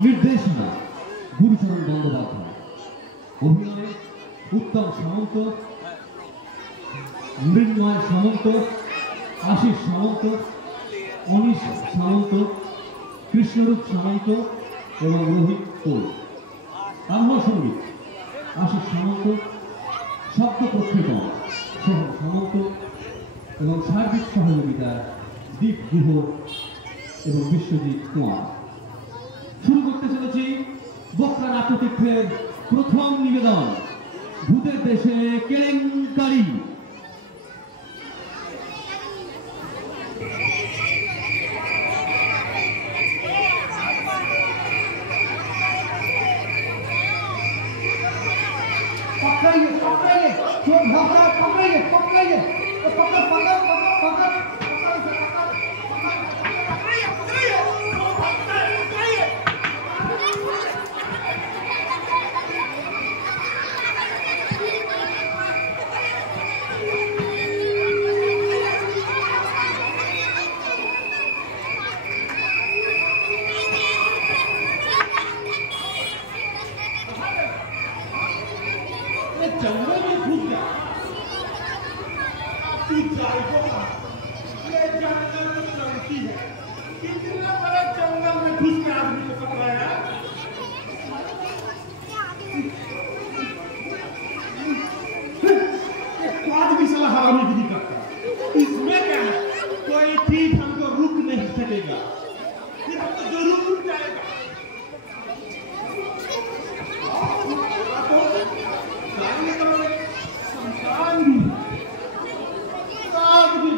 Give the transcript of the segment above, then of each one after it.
निर्देशना गुरुचरण बंदोपाध्याय, अभिनय उत्तम सामंत, मृण्मय सामंत, आशीष सामंत, अनीश सामंत, कृष्णरूप सामंत और रोहित कोल। आह्वान संगीत आशीष सामंत, शब्द प्रक्षेपण सोहन सामंत और सार्बिक सहयोगिता दीप गुह और विश्वजीत कुमार। शुरू करते चलेছি বকরা নাট্যতীর্থের প্রথম নিবেদন ভূতের দেশে কেলেঙ্কারি। पकड़िए पकड़िए जो भागा पकड़िए पकड़िए तो पकड़ पकड़ पकड़ पकड़ जंगल में घुस गया तू जाएगा ये जंगल में चलती है कितना बड़ा जंगल में घुस के आदमी को पकड़ाया एक आदमी साला हरामीगिरी करता इसमें क्या है कोई चीज हमको रुक नहीं सकेगा ये हमको जरूर रुक जाएगा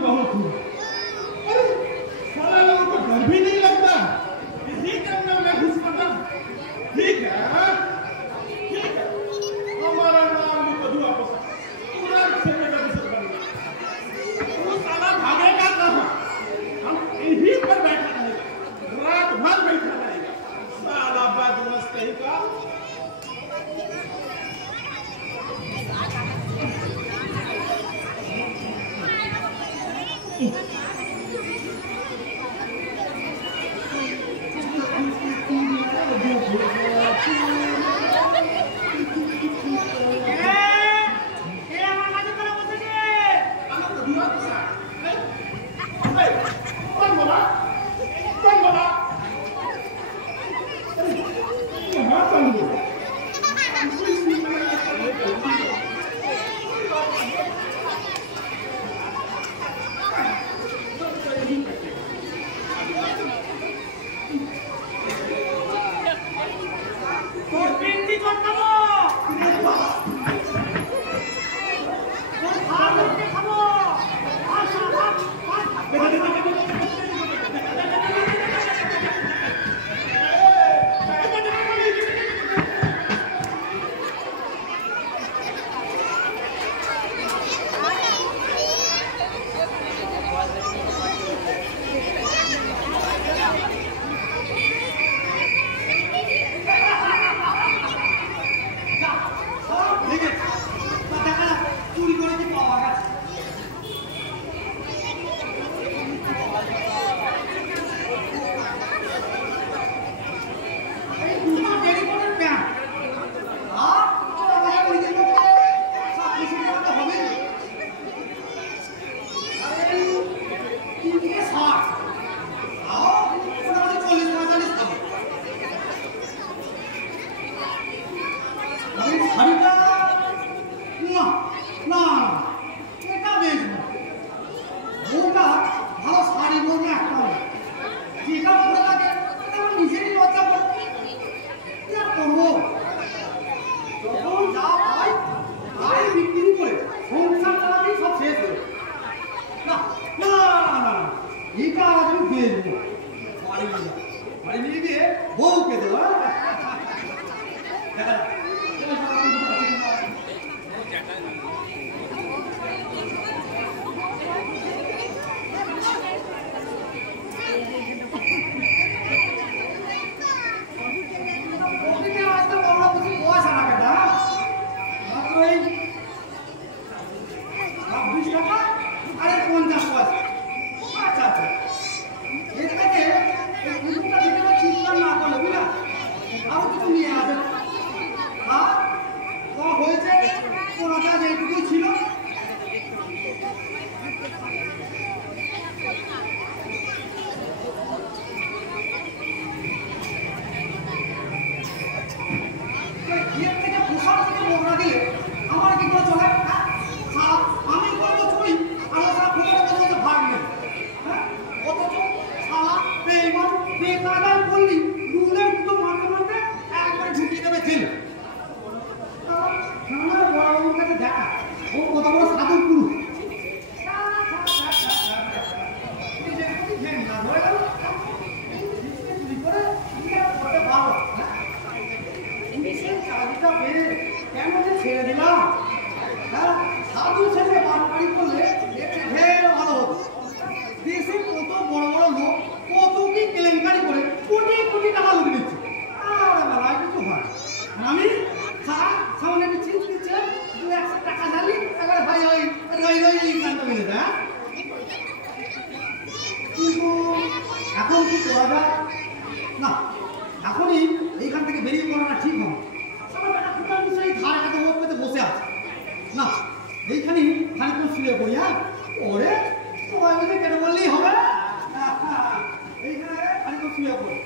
बहुत अरे सारा लोगों को डर भी नहीं लगता इसी जंगल में घुस पड़ा। ठीक है हमारा नाम भी कदू आपस पूरा सेक्रेटरी से बनेगा वो साला भागेगा कहाँ हम यहीं पर बैठा रहेगा रात भर बैठा रहेगा साला बदमाश कहीं का। দেশের চাকরিটা পেয়ে কেন যে ছেড়ে দিলাম? হ্যাঁ, সাধু ছেলে বাড়ি করলে একটু ঢের ভালো হতো। দেশে কত বড় বড় লোক কত কি কেলেঙ্কারি করে কোটি কোটি টাকা লুটে দিচ্ছে, আর বেলায় কিছু হয় না। আমি সামনে একটু চিন্তা দিচ্ছে 200 টাকা জানি এবার ভাই ওই রই রই এই কাণ্ড মেরে দেয়। কিন্তু এখন কি করা যায়? না, এখনই এইখান থেকে বেরিয়ে পড়াটা ঠিক হবে। সবার টাকা কোথাও নিশ্চয়ই ধারে কাছে মুখ পেতে বসে আছে। না, এইখানেই খানিকক্ষণ শুয়ে পড়ি। হ্যাঁ, ওরে সবাই মিলে কেটে বললেই হবে। এইখানে খানিকক্ষণ শুয়ে পড়ি।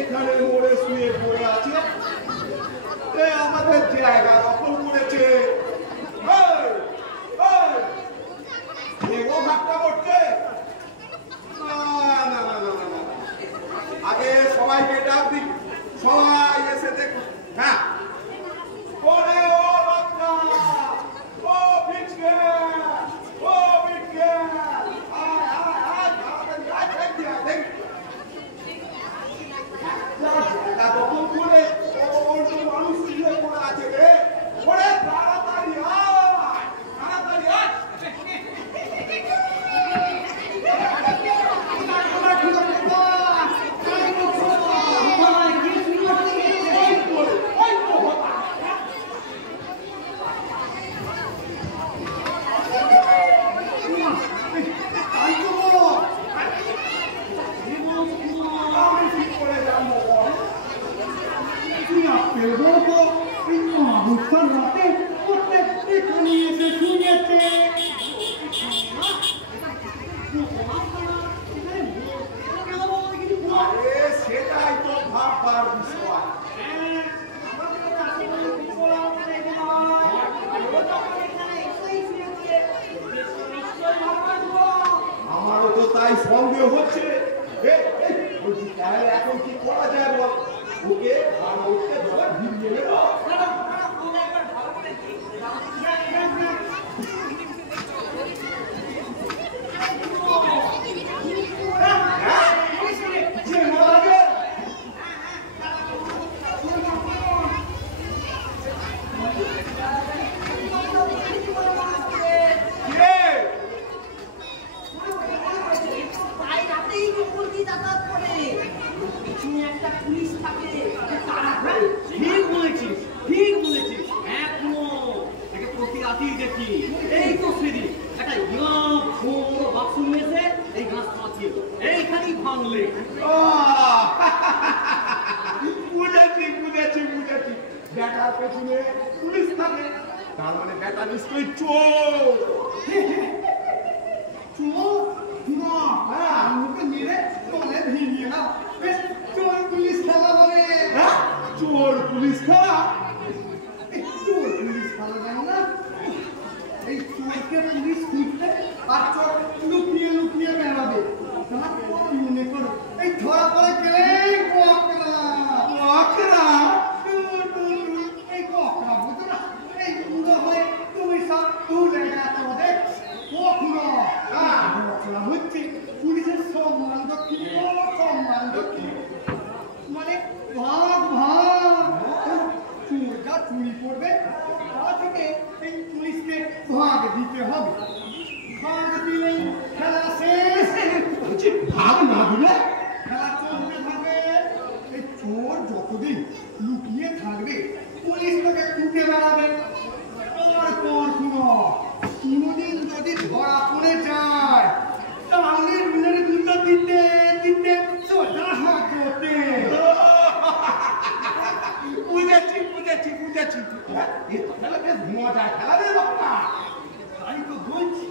এখানে ওরে শুয়ে পড়ে আছে, আমাদের জায়গা দখল করেছে। ভাগটা করছে আগে সবাইকে ডাক দিন, সবাই এসে দেখুন। হ্যাঁ, ওরে ও বাচ্চা, ও পিছকে, ও পিছকে, দখল করে মানুষ শুয়ে পড়ে আছে রে। ওরে তাড়াতাড়ি আয়, তাড়াতাড়ি আয়। সেটাই তো ভাববার বিষয়। আমারও তো তাই সন্দেহ হচ্ছে। বলছি তাহলে এখন কি করা যায় বল? ওকে ভালো উঠতে ধরে ভিড়িয়ে নেব। বেটার পেছনে পুলিশ থাকে, তার মানে বেটা নিশ্চয়ই চোর। চোর না, আমাকে মেরে তলে ভিড়িয়ে না, বেশ চোর পুলিশ খেলা হবে। হ্যাঁ, চোর পুলিশ খেলা। চোর পুলিশ খেলা জানো না? এই চোরকে পুলিশ খুঁজতে আর চোর লুকিয়ে লুকিয়ে বেড়াবে। তারপর মনে করো এই ধরা পড়ে গেলে বকরা বকরা এই বকরা বুঝো না, এই বুড়ো হয়ে তুমি সব তুলে গেছো দেখ বকরা। বকরা হচ্ছে পুলিশের সম্মান দক্ষিণ, সম্মান দক্ষিণ মানে ভাগ ভাগ। চোর যা চুরি করবে তা থেকে এই পুলিশকে ভাগ দিতে হবে। ভাগ দিলে খেলা শেষ। বলছি ভাগ না দিলে খেলা চলতে থাকবে। এই চোর যতদিন লুকিয়ে থাকবে পুলিশ তাকে খুঁজে বেড়াবে। আর পর কোনোদিন যদি ধরা পড়ে যায় তাহলে রুলের দুটো দিতে দিতে সোজা হাতে। বুঝেছি বুঝেছি বুঝেছি। এ তো খেলা বেশ মজার খেলা রে লোকটা। তাই তো বলছি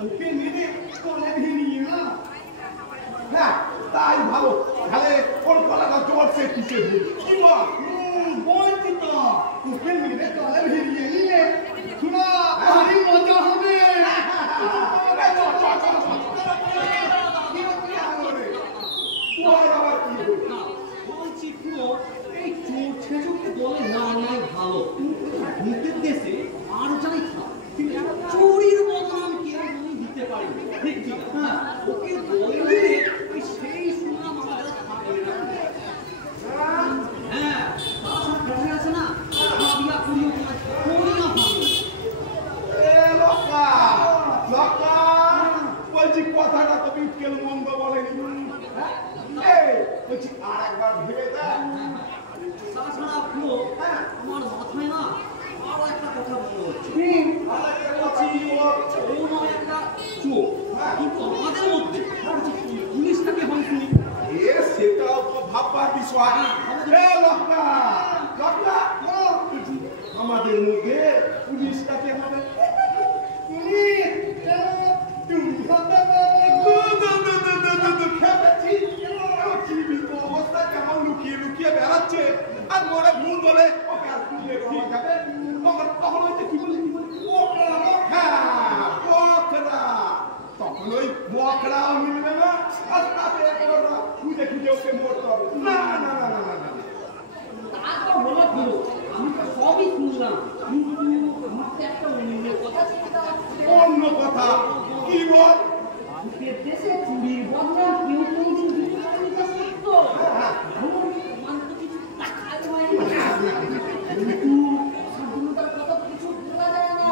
ওকে মেরে তলে ভিড়িয়ে না। হ্যাঁ তাই ভালো। তাহলে ওর গলাটা জোরসে টিপে দিই। কি বল? বলছি তো ওকে মেরে তলে ভিড়িয়ে নিলে শোনা ভারী মজা হবে। বলছি পুরো এই চোর ছেচুকে দলে না নেয় ভালো। ভূতের দেশে আর যাই থাক চোরির বদনাম কেউ আমি দিতে পারি। ঠিক ঠিক হ্যাঁ ওকে দলে নিলে সেই সুনাম আমাদের থাকবে না। হ্যাঁ তাছাড়া কথা আছে না ভাবিয়া করিও করিও ভাবি। বলছি কথাটা তো বিকেল মন্দ বলেনি। বলছি আর একবার ভেবে দেখ। তাছাড়া পুরো আমার মাথায় না আরো একটা কথা মনে হচ্ছে। ও নয় একটা চোর কিন্তু আমাদের মধ্যে পুলিশটাকে হয় শুনি। সেটাও তো ভাববার বিষয়। আমাদের মধ্যে পুলিশটাকে হবে। জীবিত অবস্থা কেমন লুকিয়ে লুকিয়ে বেড়াচ্ছে আর মনে ভূত হলে ওকে আর তুলে ঠিক যাবে। তখন হয়তো কি বলি হ্যাঁ বকরা। তখন ওই বকরাও মিলবে না আর তাতে একটা খুঁজে খুঁজে ওকে মরতে হবে। না না না না না না তা তো হলো পুরো আমি তো সবই শুনলাম কিন্তু আমার তো একটা অন্য কথা চিন্তা হচ্ছে। অন্য কথা কি বল? ভূতের দেশে চুরির বদনাম কেউ কোনোদিন দিতে পারেনি তা সত্য। আমার তো কিছু টাকাই হয়নি কিন্তু স্বাধীনতার কথা কিছু বলা যায় না।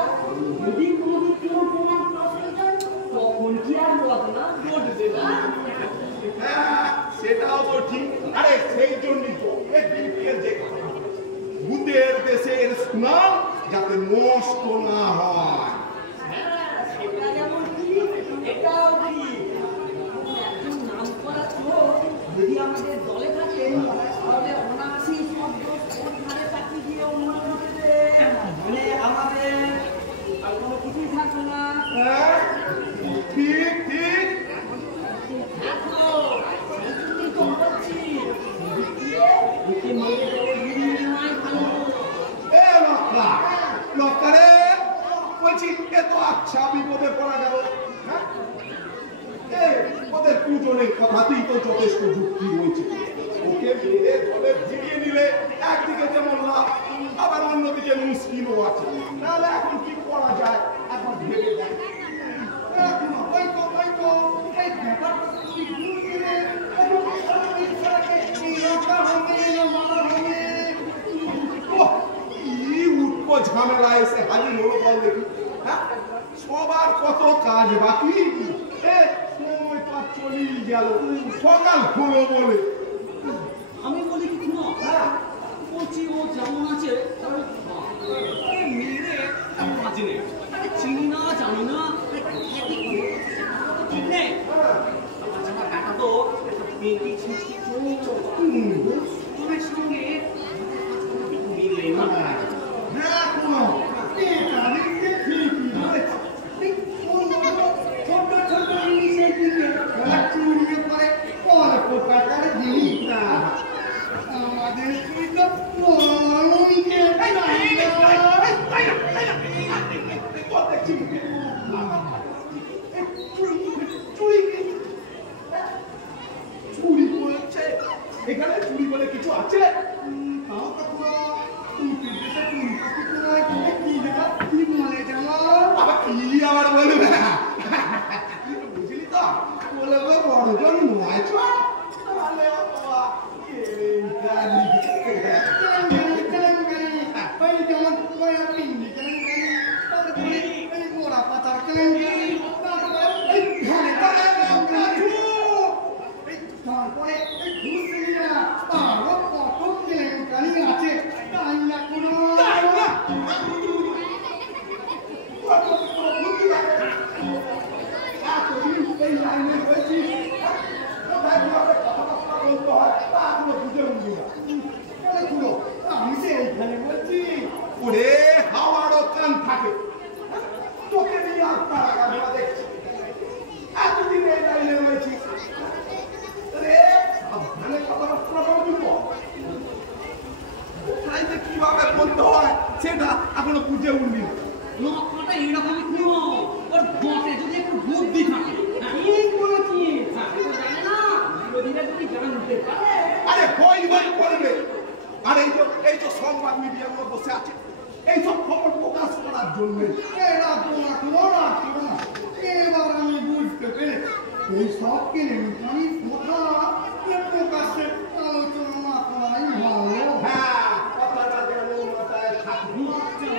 যদি কোনোদিন কেউ প্রমাণ পাওয়া যায় তখন কি আর বদনাম ঘটবে না? হ্যাঁ সেটাও তো ঠিক। আরে সেই জন্যই তো যে ভূতের দেশের সুনাম যাতে নষ্ট না হয়। সেটা যেমন কি এটাও কি একজন নাম করা চোর যদি আমাদের দলে থাকে তাহলে অনায়াসেই সব দোষ ওর ঘাড়ে চাকরি দিয়ে অন্য করতে মানে আমাদের আর কোনো কিছুই থাকবে না। হ্যাঁ ঠিক ঠিক। দেখো সেই জন্যই তো বলছি ওকে মেরে দলে ঘুরিয়ে নেওয়াই ভালো। লক্কারে বলছি এ তো আচ্ছা বিপদে পড়া গেল। হ্যাঁ ওদের দুজনের কথাতেই তো যথেষ্ট যুক্তি রয়েছে। ওকে মেরে দলে ভিড়িয়ে নিলে একদিকে যেমন লাভ আবার অন্যদিকে মুশকিলও আছে। তাহলে এখন কি করা যায় এখন ভেবে দেখ। ঝামেলা এসে হাজির হলো বল দেখি। হ্যাঁ সবার কত কাজ বাকি। সময় পাঁচ চলেই গেল সকাল হলো বলে। আমি বলি কি শুনো বলছি ও যেমন আছে মেরে কাজ নেই চিনি না জানি না ঠিক নেই। কাটা তো মেয়েটি ছিঁচকি চোরের সঙ্গে মিলে না। আমাদের চুরি করেছে এখানে চুরি বলে কিছু আছে? কি আবার বলবে বুঝলি তো বলবে বড়জন নয় এই লাইনে রয়েছি কোথায় কিভাবে কথাবার্তা বলতে হয় তা এখনো বুঝে উঠবি না। শুনো, আমি যে এইখানে বলছি। ওরে হাওয়ারও কান থাকে, তোকে নিয়ে আর তারা গাছরা দেখছি। এতদিন এই লাইনে রয়েছি, রে সাবধানে কথাবার্তা বলবি তো। কোথায় যে কিভাবে বলতে হয় সেটা এখনো বুঝে উঠবি না। লক্ষণটা এইরকমই খুঁড়ো, ওর বটে যদি একটু বুদ্ধি থাকে। ঠিক বলেছিস, জানে না বিরোধীরা যদি জানতে পারে। আরে হই হই করবে। আর এই তো সংবাদ মিডিয়াগুলো বসে আছে এইসব খবর প্রকাশ করার জন্য। এবার আমি বুঝতে পেরেছি এই সব কেলেঙ্কারি কথা প্রকাশ্যে আলোচনা করাই ভালো। হ্যাঁ, কথাটা যেন মাথায় থাকে।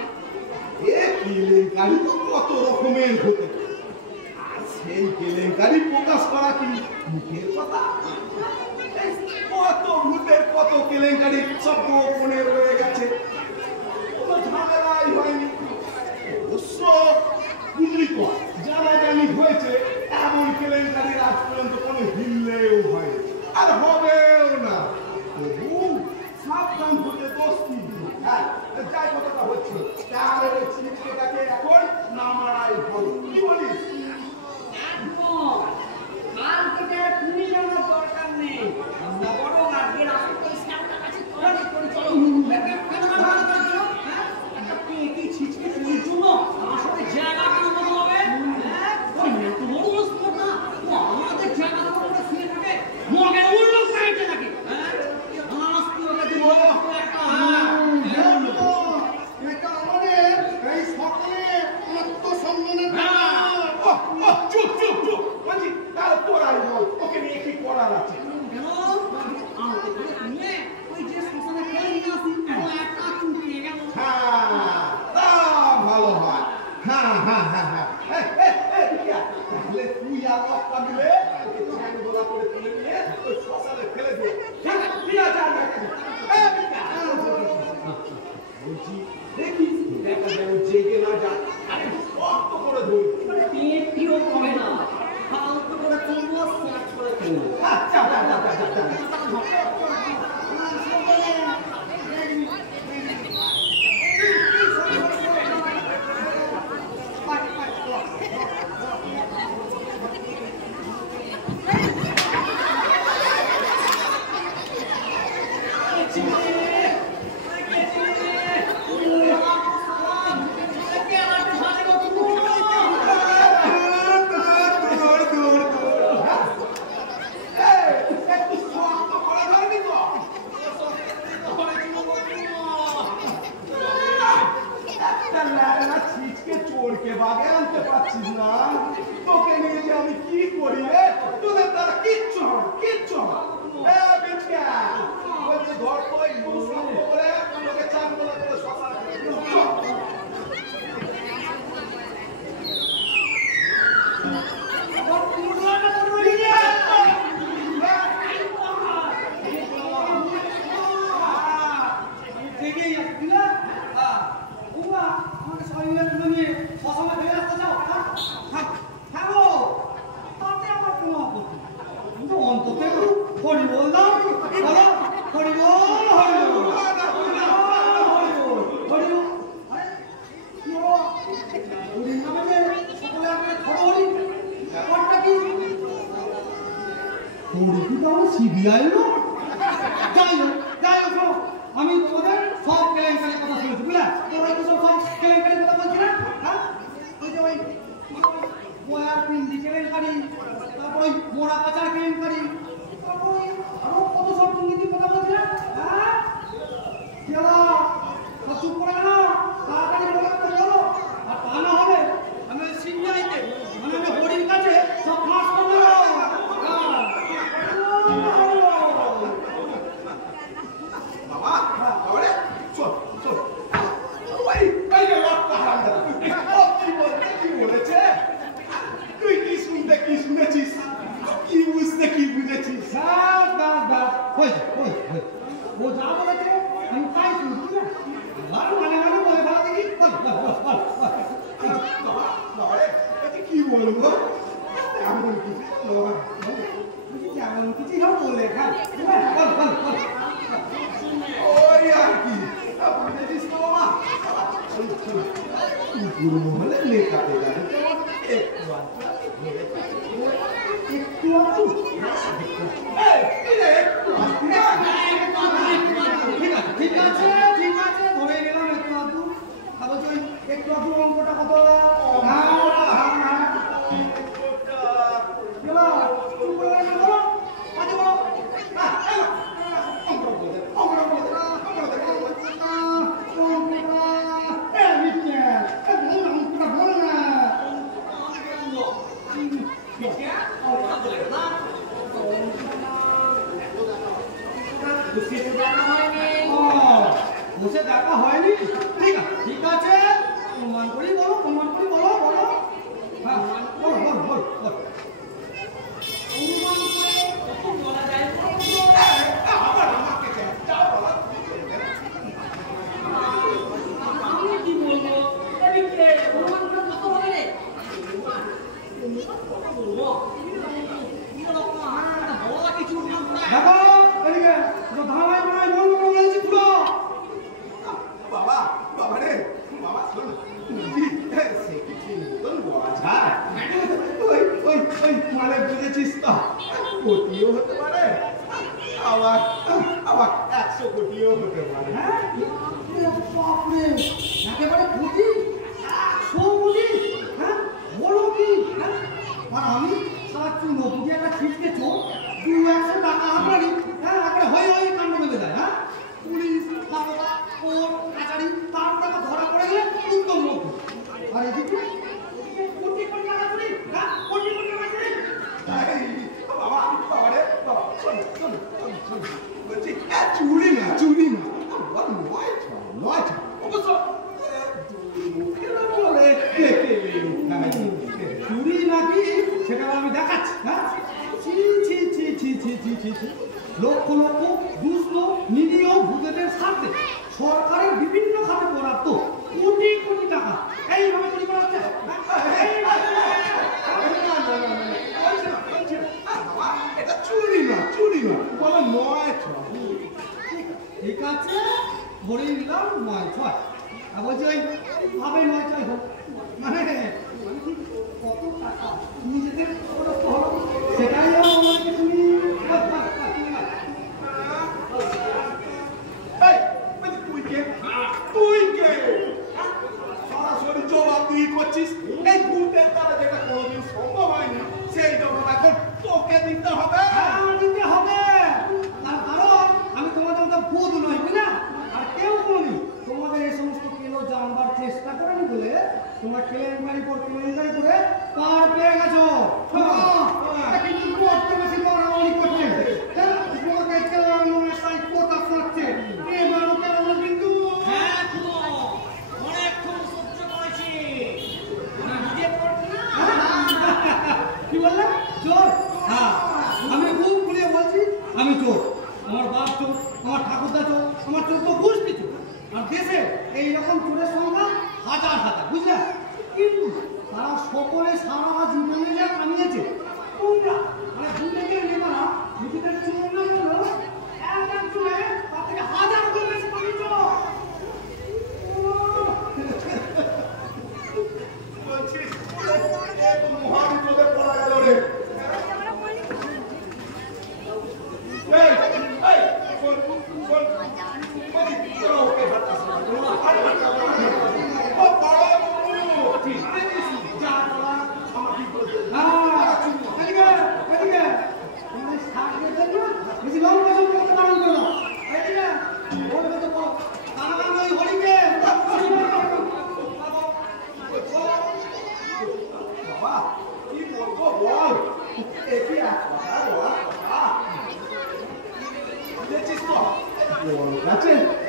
এ কেলেঙ্কারি তো কত রকমের হতে পারে। আর সেই কেলেঙ্কারি প্রকাশ করা কি মুখের কথা? কত ভূতের কত কেলেঙ্কারি সব গোপনে রয়ে গেছে, কোনো ঝামেলাই হয়নি। অবশ্য বুঝলি তো জানাজানি হয়েছে এমন কেলেঙ্কারি আজ পর্যন্ত কোনো হিললেও হয় আর হবেও না। তবু সাবধান হতে দোষ কি? হ্যাঁ, যাই কথাটা হচ্ছে তাহলে ওই ছিটকেটাকে এখন না মারাই ভালো। কি বলিস? একদম। কালকে তুমি জানার দরকার নেই, আমরা বড় আজকের আসল করে স্যারটার কাছে তৈরি করে চলো। কেন ভালো করে চলো? হ্যাঁ, একটা পেটি ছিচকে চুরির জন্য আসলে জায়গা কেন বদলাবে? হ্যাঁ, ওই এত বড় মস্ত না, ও আমাদের জায়গা করে শুয়ে থাকে, মগে উল্ল পাইতে থাকে। হ্যাঁ, আস্তে করে বলো একটা। এটা আমাদের এই সকলে আত্মসম্মানের চুপ চুপ চুপ বলছি, তাহলে তোরাই বল ওকে নিয়ে কি করার আছে? হ্যাঁ, তা ভালো হয়। হ্যাঁ হ্যাঁ হ্যাঁ হ্যাঁ, তাহলে তুই আর লক্কা মিলে ওকে চ্যাং গোলা করে তুলে নিয়ে ওই শ্মশানে ফেলে দিয়ে ঠিক আছে। বলছি দেখিস দেখা যায় ও জেগে না যায়, আরে শক্ত করে ধরি। আচ্ছা চোরকে বাগে আনতে পারছিস না, তোকে নিয়ে যে আমি কি করি রে? তোদের দ্বারা কিচ্ছু হবে কিচ্ছু হবে। ধর তো এই করে তোকে চান বলে করে শ্মশানে আমি তোমাদের সব কেলেঙ্কারির কথা শুনেছি, বুঝলে? তোরা তো সব কেলেঙ্কারির কথা বলছি না? হ্যাঁ, ওই যে ওই বয়ার পিন্ডি কেলেঙ্কারি, তারপর ওই মোড়া পাচার কেলেঙ্কারি, তারপর আরো কত সব দুর্নীতির কথা বলছি না? হ্যাঁ, কেলা সব চুপ করে না, তাড়াতাড়ি বলে বলো। আর তা না হলে আমি ওই সিংহাইতে মানে আমি হরির কাছে সব ফাঁস করে দেবো। কি বলবো? যেমন কিছু সব বলে খান বল বল বল ওই আর কি বুঝেছিস তো বাবা গুরু মহলে লেখাতে যাবে একটু ঠিক আছে ধরে গেলাম একটু আধটু একটু আধটু অঙ্কটা কত বসে দেখা হয়নি ঠিক আছে প্রমাণ করি বলো হ্যাঁ বল অনুমান করে কত বলা যায় আমি কি বলবো এদিকে অনুমান করে কত হবে রে কত বলবো বলা কিছু দেখো এদিকে তো ধামাই বানাই বল বলেছি পুরো বাবা রে বাবা শোন সে কিছু নতুন বলা যায় ওই মানে বুঝেছিস তো কোটিও হতে পারে আবার 100 কোটিও হতে পারে হ্যাঁ বাপরে একেবারে কোটি 100 কোটি হ্যাঁ বলো কি হ্যাঁ আর আমি সারা চুনো বুঝে একটা ছিটকে চোখ 200 টাকা হারালি হ্যাঁ একটা হই কাণ্ড বেঁধে যায় হ্যাঁ পুলিশ দারোগা কোর্ট কাছারি তার টাকা ধরা পড়ে গেলে উত্তম লোক আর এদিকে কোটি টাকা চুরি হ্যাঁ কোটি টাকা চুরি বাবা রে বাবা শোন বলছি চুরি না নয় অবশ্য চুরি নাকি সেটা আমি দেখাচ্ছি হ্যাঁ লক্ষ দুষ্ট নিরীহ ভূতেদের স্বার্থে সরকারের বিভিন্ন খাতে বরাদ্দ কোটি টাকা এইভাবে চুরি করা হচ্ছে এটা চুরি না বলে 9 ঠিক আছে ধরে নিলাম 9 আর বলছি ওই ভাবে 9 হোক মানে কত টাকা নিজেদের সেটাই আমাকে তুমি তুই কে সরাসরি জবাবদিহি করছিস এই ভূতের দ্বারা যেটা কোনোদিন সম্ভব হয়নি সেই জন্য এখন তোকে দিতে হবে তার কারণ আমি তোমাদের মতো ভূত নই বুঝলা আর কেউ কোনি তোমাদের এই সমস্ত কেলো জানবার চেষ্টা করেনি বলে তোমরা কেলেঙ্কারি করে পার পেয়ে গেছো কিন্তু করতে বেশি মারামারি করছে তোমাকে কেলানোর সাই কথা শোনাচ্ছে এবারও কেলানো কিন্তু হ্যাঁ তো অনেকক্ষণ সহ্য করেছি নিজে করছি না কি বললে চোর হ্যাঁ আমি মুখ খুলিয়ে বলছি আমি চোর আমার বাপ চোর আমার ঠাকুরদা চোর আমার চোর তো গোষ্ঠী চোর আর দেশে এইরকম চোরের সংখ্যা হাজার বুঝলে কিন্তু তারা সকলে সারা জীবনে যা কামিয়েছে তোমরা মানে দুর্নীতির নেতারা নিজেদের চোর না হলো এক চোরে তার থেকে হাজার গুণ বেশি কামিয়েছ বলছিস মহাবিপদে পড়া গেল রে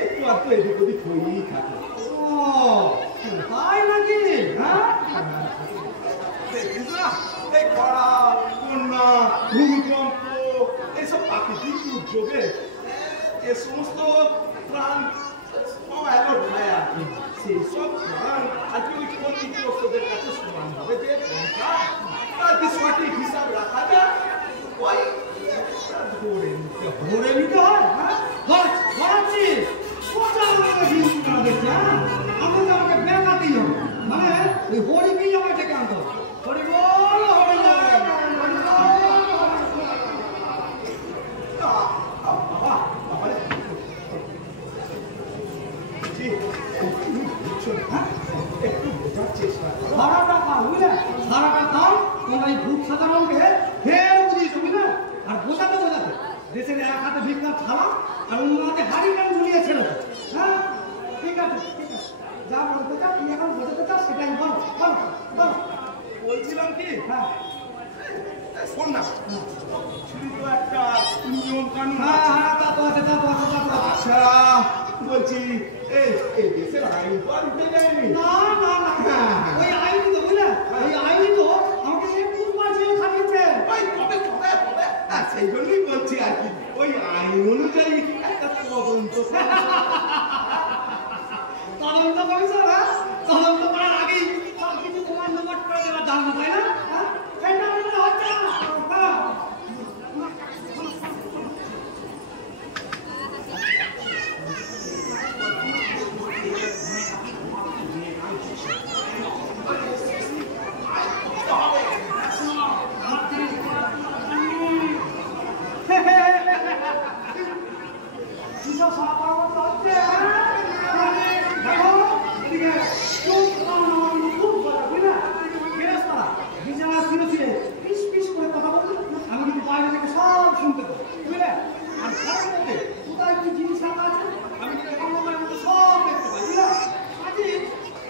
একটু একটু এদিক ওদিক হয়েই থাকে তাই নাকি হ্যাঁ এই খরা বন্যা ভূমিকম্প এইসব প্রাকৃতিক দুর্যোগে এ সমস্ত প্রাণ অ্যালার্ট হয় আর কি সেই সব প্রাণ আর কি ওই ক্ষতিগ্রস্তদের কাছে সমানভাবে যে পৌঁছায় তার কি সঠিক হিসাব ধরে নিতে হয় হ্যাঁ ধরাচ্ছি আমাকে তো আমাকে বেকাতেই হবে মানে ওই হরিকেই আমাকে ডেকে আনতে হবে হরি বল হরি সারাটা খাও বুঝলে সারাটা খাও তোমার এই ভূত সাধারণকে ফের বুঝিয়েছ বুঝলে আর বোঝাতে বোঝাতে দেশের এক হাতে ভিক্ষার থালা আর অন্য হাতে হাড়ি কান ঝুলিয়ে ছেড়েছে হ্যাঁ ঠিক আছে যা বলতে চাও তুমি এখন বোঝাতে চাও সেটাই বলো বলো বলো বলছিলাম কি হ্যাঁ শোন না শুধু তো একটা নিয়ম কানুন হ্যাঁ আছে। হ্যাঁ তা তো আছে তা তো আছে তা তো আছে আচ্ছা বলছি এই এই দেশের আইন তো আর উঠে যায়নি না না না ওই আইনি তো বুঝলে ওই আইনি তো আমাকে একটু মাঝিয়ে খাটিয়েছে ওই তবে সেই জন্যই বলছি আর কি ওই আইন অনুযায়ী একটা তদন্ত তদন্ত কমিশন হ্যাঁ তদন্ত করার আগেই সব কিছু তোমার নম্বর করে দেওয়া জানবো তাই না হ্যাঁ সেটা বলতে হচ্ছে না হ্যাঁ কিসব সারাপার হচ্ছে দেখো এদিকে খুব কথা বুঝলে গেরস্তারা বিছানা ছিল পিস পিস করে কথা বলতো আমি কিন্তু বাইরে থেকে সব শুনতে পাবো বুঝলে আর ঘরের মধ্যে কোথায় কি জিনিস রাখা আছে আমি কিন্তু অন্ধকারের মধ্যে সব দেখতে পাই বুঝলে আজকে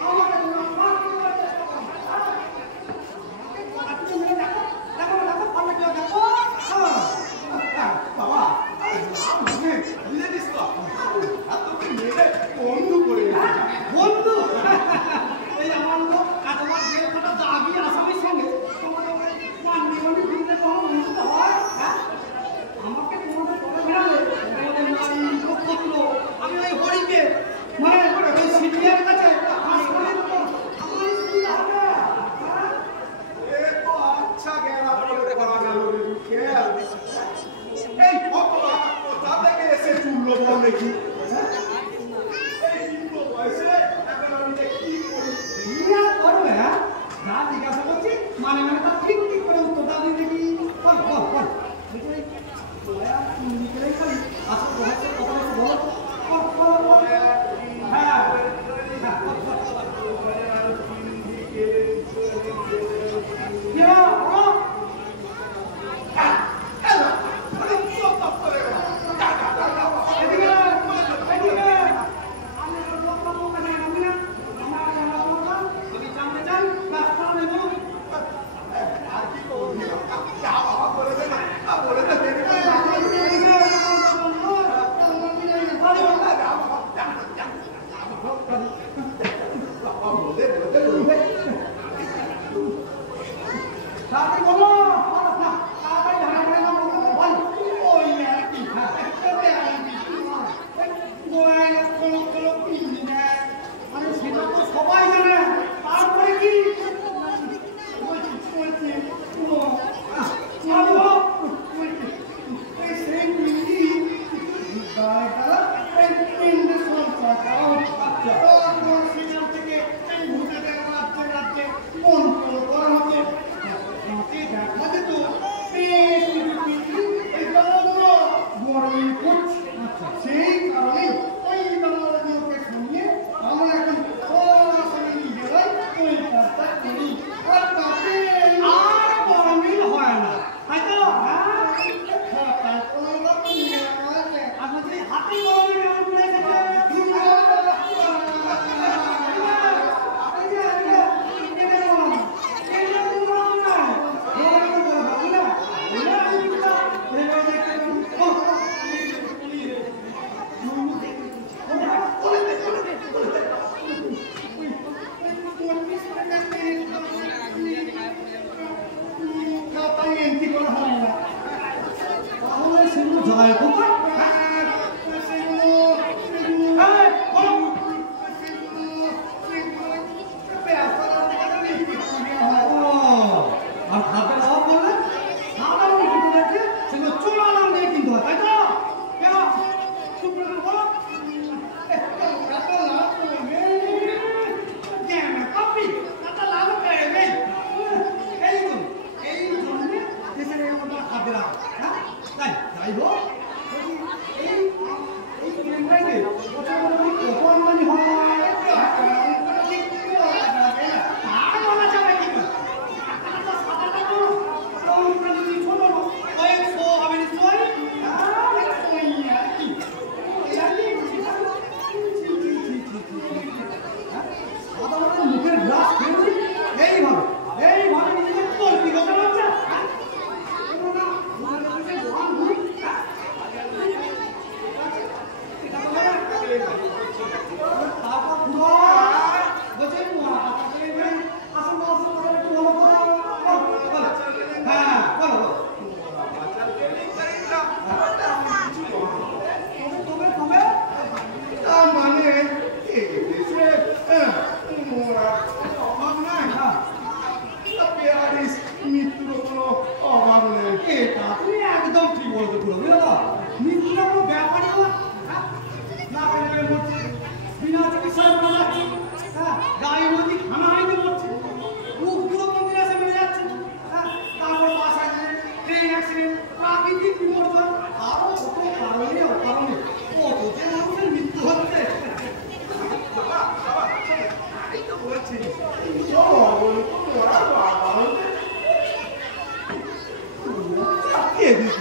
আমাকে তোমরা সব কিছু করার চেষ্টা করো আপনি মেরে দেখো দেখো দেখো পাল্লা কেউ দেখো হ্যাঁ বাবা মানে বুঝে দিস তো তোকে মেরে বন্ধু করে বন্ধু এই আমার লোক আর তোমার যে কটা দাবি আসামির সঙ্গে তোমাদের মান্ডি মান্ডি ঘুরতে কোনো বন্ধু হয় হ্যাঁ আমাকে তোমাদের করে বেড়ালে তোমাদের নারী নক্ষত্র আমি ওই হরিকে মানে ওই সিনিয়র কাছে হাসপাতালে দেবো আমার সুবিধা হবে হ্যাঁ এ তো আচ্ছা গেলা পড়ে করা গেল রে খেয়াল এই কত কোথা থেকে এসে চুললো বল দেখি এই কিন্তু বয়সে এখন আমি যে কি করি সিনিয়র করবে হ্যাঁ যা জিজ্ঞাসা করছি মানে মানে তা ঠিক ঠিক করে উত্তরটা দিয়ে দেখি বল বল বল বুঝলি দয়া নিকলেই খালি আসল রহস্যের কথা একটু বলো বল বল বল হ্যাঁ হ্যাঁ বল বল বল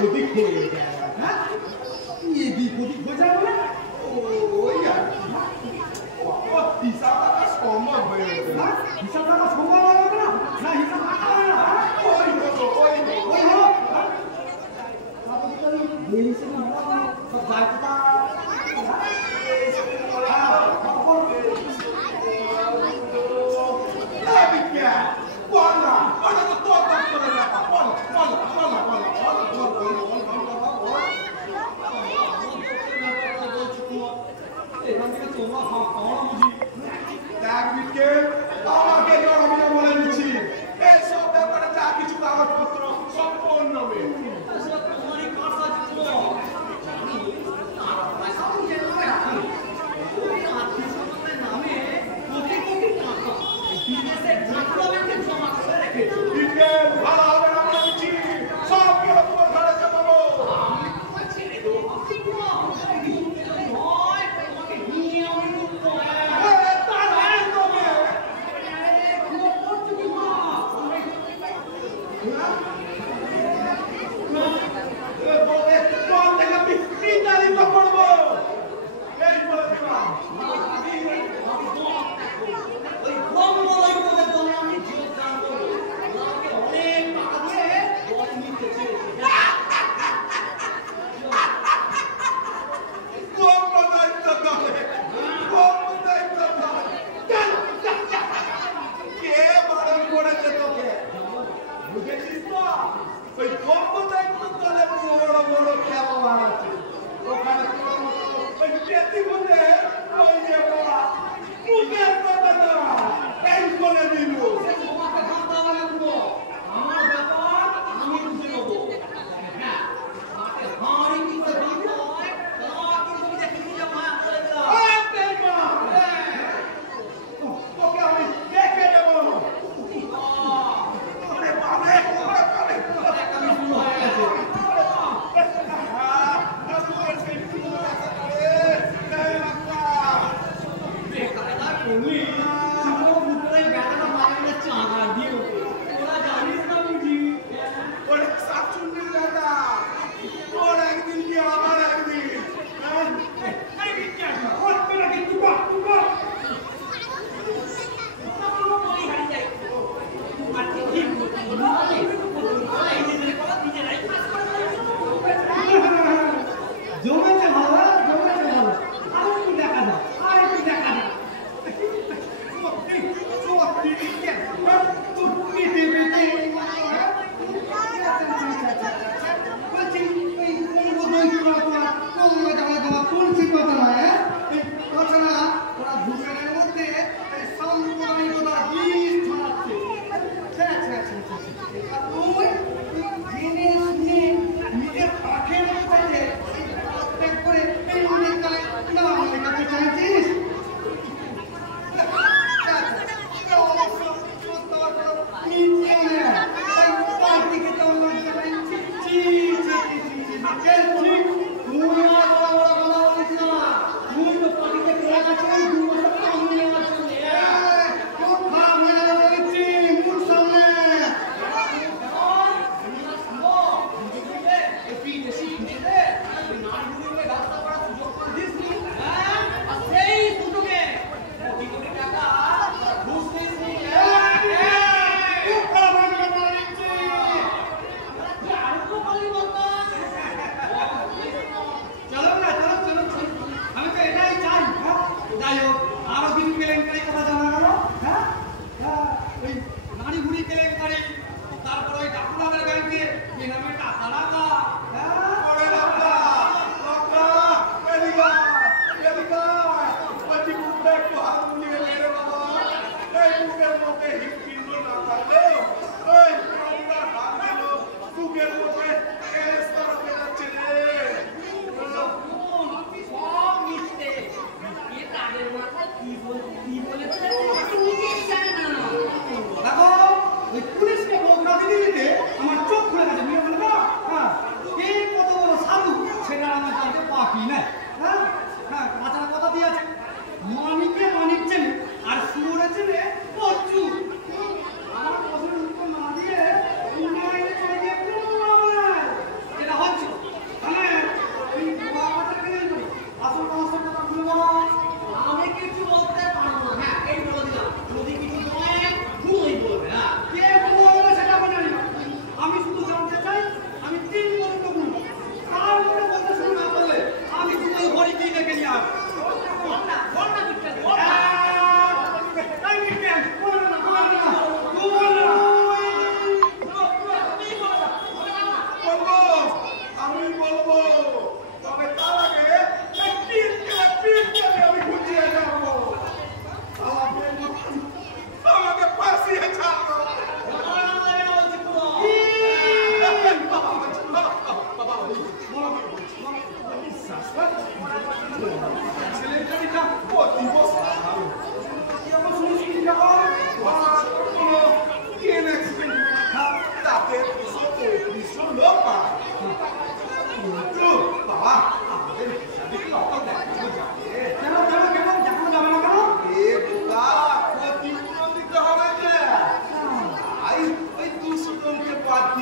ওদিক হয়ে যায়। হ্যাঁ এদিক ওদিক হয়ে যাবে না ওই আর কি। ও হিসাব টাকা সম্ভব হয়ে গেছে। হ্যাঁ হিসাব টাকা সম্ভব হবে না না হিসাব টাকা হবে না ওই হলো, ওই হলো। ওই হোক এই হিসেবে আমরা সব যায় কোথা এখান থেকে তোমরা খাওয়া বুঝি তোমারই কাঁচা চিত্র পয়সা তো জেনে রাখি ওই আর্থিক সংস্থার নামে কোটি কোটি টাকা বিদেশে ছাত্র ব্যাংকে জমা করে রেখেছে আমি তোমার ছেড়ে দেবো ভাবছি তো যদি হয় তোমাকে নিয়ে আমি উঠবো ওই বঙ্গবন্ধু তোদের দলে আমি যোগদান করবো আমাকে অনেক টাকা দিয়ে দল নিতে চেয়েছে ওই কর্মদায়িত্ব দলে বড় বড় খেলোয়াড় আছে ওখানে ওই পেতি বলে ওই যে বাবা মুখের কথা না এই বলে দিল তোমাকে ভাবতে হবে না পুরো আমার ব্যাপার আমি বুঝে নেবো হ্যাঁ আমাকে হাঁড়ি কিনতে দিতে হয় তা কিন্তু আমি দেখে নিয়ে যাবো হ্যাঁ বলে দিলাম তোকে আমি দেখে দেবো ওরে বাবা আমি শুরু হয়ে গেছে বেকায়দা করলি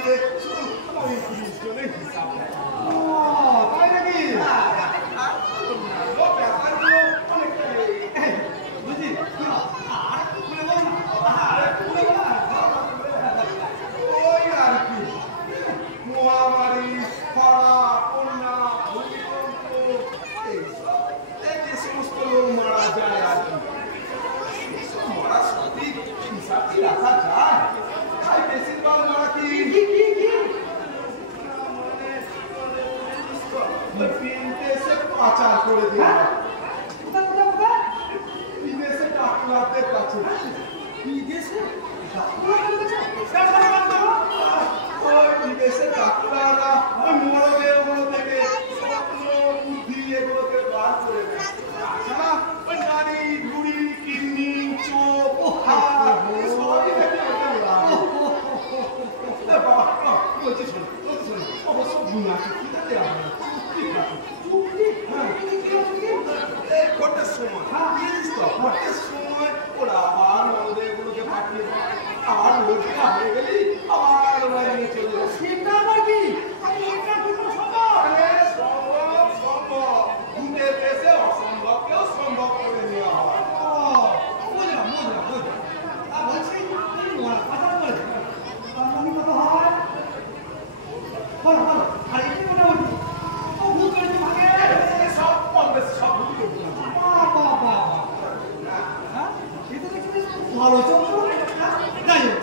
বাড়িতে শুধু ওই 30 জনের হিসাব নেয়। তাই নাকি? ব্যাপারগুলো অনেকটা বুঝি আর একটু খুলে বল না। ওই আর কি মহামারী, খরা, বন্যা, ভূমিকম্প এইসব যে সমস্ত লোক মারা যায় আর কি এইসব মারা সঠিক হিসাব কি রাখা যায়? তাই বেশিরভাগ মারা কি মানে বিদেশে পাচার করে দেওয়া হয়। বিদেশে ডাক্তারদের কাছে বিদেশে ওই বিদেশে ডাক্তাররা ওই মরদেহগুলো থেকে স্বপ্ন, বুদ্ধি এগুলোকে বার করে দেয়। তাছাড়া ওই নারী, ভুঁড়ি, কিডনি, চোখ, হাড় সবই থেকে ওদের লাগে। বাবা বলছি শোনো, অবশ্য গুণ আছে, ঠিক আছে? ঠিক আছে, এই ভোটের সময় জানিস তো, ভোটের সময় ওরা আবার মরদেহগুলোকে পাঠিয়ে দেয়। আবার লোকটা হয়ে গেলি আবার বাইরে চলে যায়। সেটা আবার কি? এটা কিন্তু সম্ভব। আরে সম্ভব ভূতের দেশে অসম্ভবকেও সম্ভব করে নেওয়া হয়। বুঝলাম। বলছি ওরা কথা বলে আমি কত হয় বলো আর এটা মোটামুটি ও ভূত করেছে ভাগে সব বলবে, সব ভূতের বলবে। বাবা হ্যাঁ এটা দেখছি বেশ ভালো চলছে।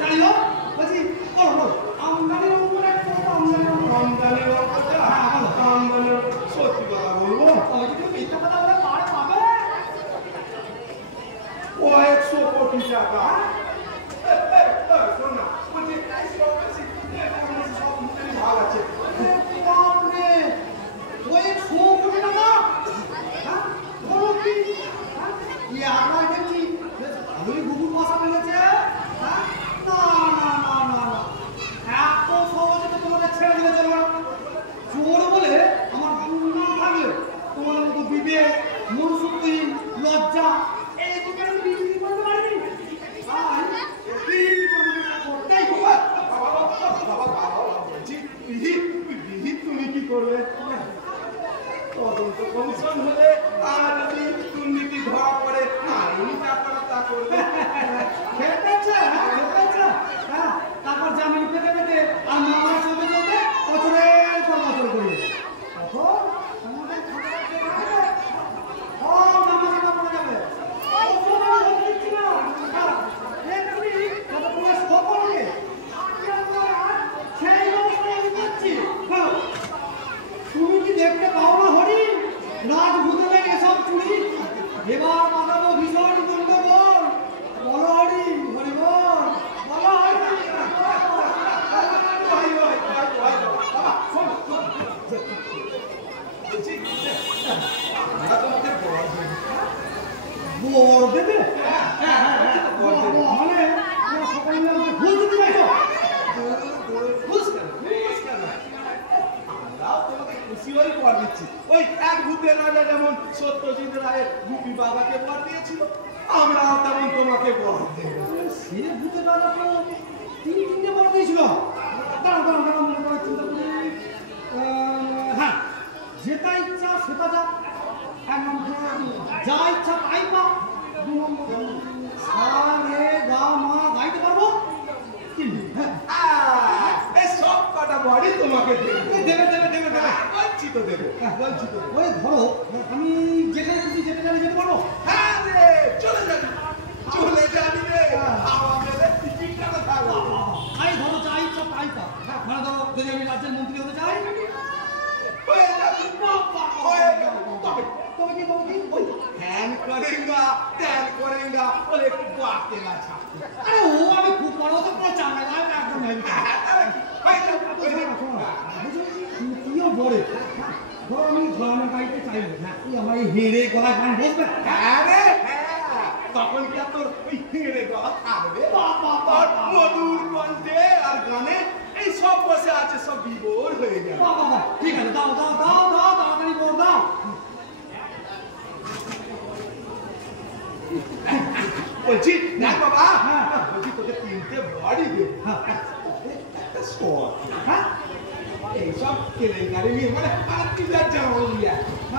যাই হোক বলছি বলো আমদানির উপরে আমদানির অঙ্কটা, আমদানির সত্যি কথা বলবো, যদি মিথ্যা কথা বলে পারে পাবে 100 কোটি টাকা। শোন না, বলছি এই সব বেশি, সব ভূতেরই ভাগ আছে। বাপরে ওই 100 কোটি টাকা হ্যাঁ বলো কি হ্যাঁ আমরা দেখছি বেশ ভালোই গুগল ভাষা মিলেছে হ্যাঁ না এত সহজে তো তোমাদের ছেড়ে দিলে চলবে না। চোর বলে আমার দুর্নাম থাকলে তোমাদের মতো বিবেক, মনুষ্যত্বহীন, লজ্জা এই দুটো বিক্রি করতে পারবি করতেই হবে। বাবা বলছি বিহিত তুমি কি করবে? তদন্ত কমিশন হলে আর যদি দুর্নীতি ধরা পড়ে আইনি ব্যাপার তা করবে। খেতেছে হ্যাঁ তারপর জামিন পেতে আর মামলা চলতে বছরের পর বছর করে তখন আমাদের সব নামাজামা পড়ে যাবে তুমি কি দেখতে পাও না হরি রাজভূতের এসব চুরি এবার মানাবো ভীষণ গন্ডগোল বলো হরি হরি বল বলো হরি বর দেবে মানে সকালে আমাকে ঘুষ দিতে চাইছো খুশি হয়ে পর দিচ্ছি। ওই এক ভূতের রাজা যেমন সত্যজিৎ রায়ের গুপি বাবাকে পর দিয়েছিল, আমরাও তেমন তোমাকে পর দেব। সে ভূতের দাদা তো তিনটে বর দিয়েছিল দাঁড়াও মনে করে চিন্তা করি হ্যাঁ যেটা ইচ্ছা সেটা যা এক নম্বর যা ইচ্ছা তাই পা 2 নম্বর সারে গা মা গাইতে পারবো 3 এই সব কটা বডি তোমাকে দেবে। দেবে বলছি তো দেবে। ওই ধরো আমি যেখানে খুশি যেতে পারবো হ্যাঁ রে, চলে যাবি রে। আমাদের টিকিট কাটা থাকবে। তাই ধরো যা ইচ্ছা তাই পা মানে ধরো যদি আমি রাজ্যের মন্ত্রী হতে চাই হয়ে যাবি। তবে তবে কি ওই ধ্যান করেঙ্গা বলে একটু বাড়তে না ছাড়তে। আরে ও আমি খুব বড় তো কোনো চাপ নাই আমি একদম হেভি তুইও বড়ে ধরো আমি ধর্মের বাড়িতে চাইবো না তুই আমার এই হেড়ে গলায় গান বসবে আরে হ্যাঁ, তখন কি আর তোর ওই হেঁড়ে গলা থাকবে? তোর মধুর কণ্ঠে আর গানে এই সব বসে আছে, সব বিভোর হয়ে যাবে। বাবা ঠিক আছে দাও তাড়াতাড়ি বল দাও বলছি না বাবা, হ্যাঁ। বলছি তোকে 3টে বডি দেব। শোন, হ্যাঁ? এইসব কেলেঙ্কারি নিয়ে মানে আত্মীয়দের জামাইয়া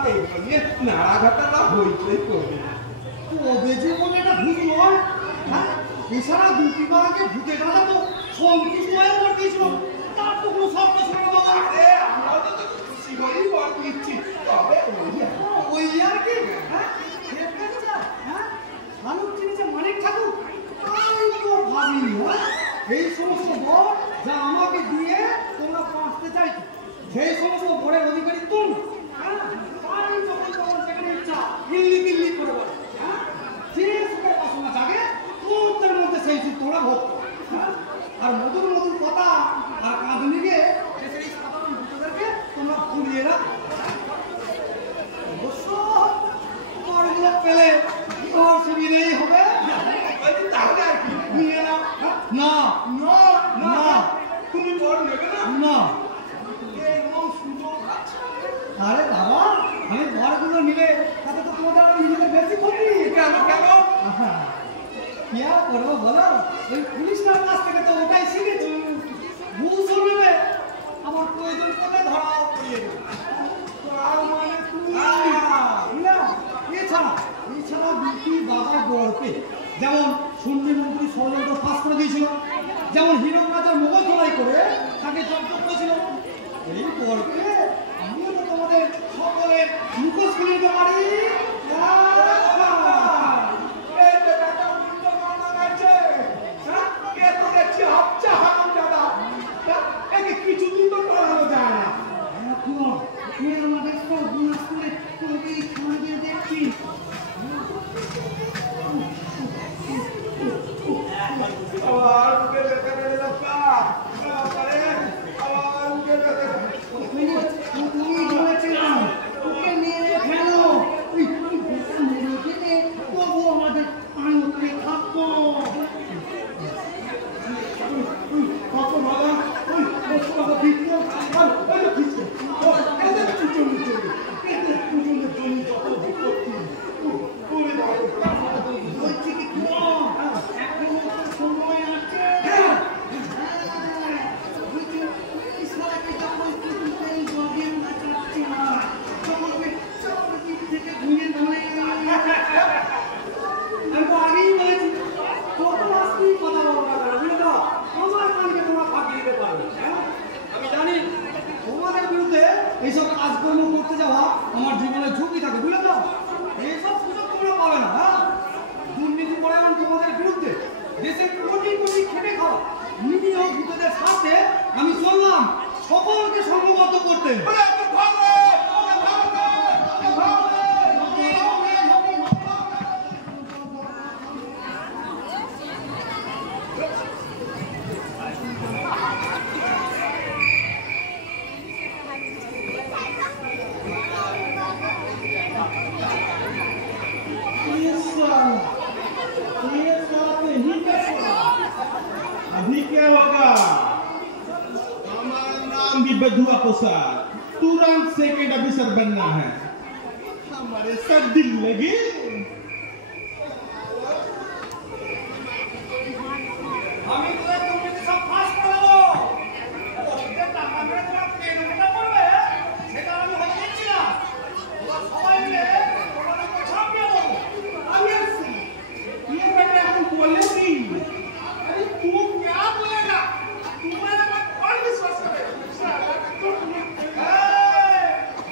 এইগুলো নিয়ে নাড়াঘাটারা হইচই করবে না। কবে যে বলে এটা ভূত নয়, হ্যাঁ? এছাড়া দুটি বার আগে ভূতে গাদা তো সন্তুষ্ট হয়ে পড়তেছিল, তার তো কোনো শব্দ শোনা বাবা। আরে আমরাও তো তোকে খুশি করেই বল দিচ্ছি, তবে ওই আর কি, হ্যাঁ? খেয়ে ফেলেছে, হ্যাঁ? শালুক চিনেছে মানিক ঠাকুর, তাই তো ভাবি, হ্যাঁ? এই সমস্ত বর যা আমাকে দিয়ে তোমরা বাঁচতে চাইছো, সেই সমস্ত বরের অধিকারী তুমি, হ্যাঁ? তাই যখন তোমার যেখানে ইচ্ছা গিল্লি গিল্লি করে বলো, হ্যাঁ? যে সুখের বাসনা জাগে মুহূর্তের মধ্যে সেই সুখ তোমরা ভোগ করো, হ্যাঁ? আর মধুর মধুর কথা আর কাঁদনি গিয়ে সেই সাধারণ ভূতদেরকে তোমরা ভুলিয়ে রাখো। অবশ্য বরগুলো পেলে তোমার সুবিধেই হবে। তাহলে আর কি নিয়ে নাও। না না না তুমি বল নেবে না? না। এরকম সুযোগ আছে? আরে বাবা, আমি বরগুলো নিলে তাতে তো তোমাদের আর নিজেদের বেশি ক্ষতি। কেন কেন? আহা, কি আর করবো বলো, ওই পুলিশটার কাছ থেকে তো ওটাই শিখেছি, ঘুষও নেবে আমার প্রয়োজন পড়লে ধরাও করিয়ে দেবে। তার মানে তুমি না, এছাড়া দুটি বাবার গল্পে যেমন সন্ধি মন্ত্রী ষড়যন্ত্র ফাঁস করে দিয়েছিল, যেমন হীরক রাজার মোগল চড়াই করে তাকে জব্দ করেছিল, এই গল্পে আমিও তো তোমাদের সকলের মুখোশ খুলে দিতে পারি। এই যে একটা উল্টো মামলা আছে, হ্যাঁ? এ তো দেখছি হচ্ছে হারামজাদা। হ্যাঁ? একে কিছুদিন তো পড়ানো যায় না। এখন আমাদের সব গুণা করে তোমাদের সামনে দেখছি। আবার মুখে ব্যথা পেয়ে যাচ্ছা। আরে, আবার মুখে ব্যথা। তুমি বলেছিলাম ওকে মেরে ফেলো, ওই বেটা মেরে ফেলে তবু আমাদের আনন্দে থাকবো। কত ভালো, ওই কত ভিড়, আর ওই যে ভিড়, এদের পিছন পিছন, এদের পিছনের জমি যত ভিড় করছি, ওরে বাবা, বলছি কি এখনো তো সময় আছে। আমি তো আগেই বলেছি কত মাস তুই কথা বলবো না, বুঝলে তো? আমার কানকে তোমরা ফাঁকি দিতে পারবে, হ্যাঁ? আমি জানি তোমাদের বিরুদ্ধে এইসব কাজকর্ম করতে যাওয়া আমার জীবনের ঝুঁকি থাকে, বুঝলে তো? এইসব সুযোগ তোমরা পাবে না, হ্যাঁ? দুর্নীতি পরায়ণ তোমাদের বিরুদ্ধে দেশে কোটি কোটি খেটে খাওয়া নিরীহ ভূতদের সাথে আমি চললাম সকলকে সংঘবদ্ধ করতে। ওরে তো ভালো, ওরে ভালো, ওরে ভালো। अभी क्या होगा? हमारा नाम भी बधुआ प्रसाद, तुरंत सेकेंड ऑफिसर बनना है। हमारे साथ दिल लगे। আমি তোদের দুর্নীতি সব ফাঁস করে দেবো। ওদের টাকা মেরে তোরা কেনাকাটা করবে, সেটা আমি হতে দিচ্ছি না। তোরা সবাই মিলে তোমাদেরকে ছাপিয়ে দেবো। अरे ये मैंने हम बोले नहीं। अरे तू क्या बोलेगा? तुम्हारा बात कौन विश्वास करेगा? साला तो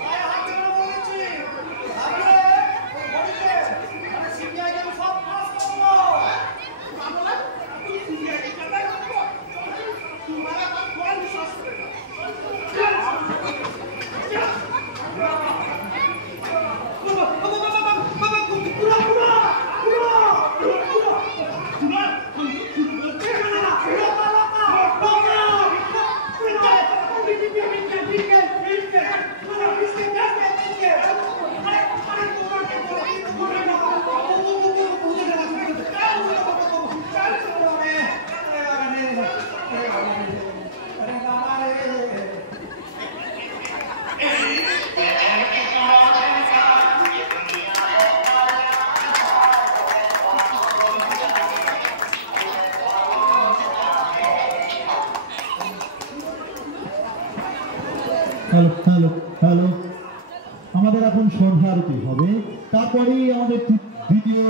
ভাই হাত ধরে বলেছি, আগে ওই বডিতে মানে সিবিআই কে সব ফাঁস করবো। मामला तू सीबीआई के कटाई करो। तुम्हारा बात कौन विश्वास करेगा? হ্যালো হ্যালো হ্যালো আমাদের এখন সন্ধ্যা আরতি হবে, তারপরেই আমাদের দ্বিতীয়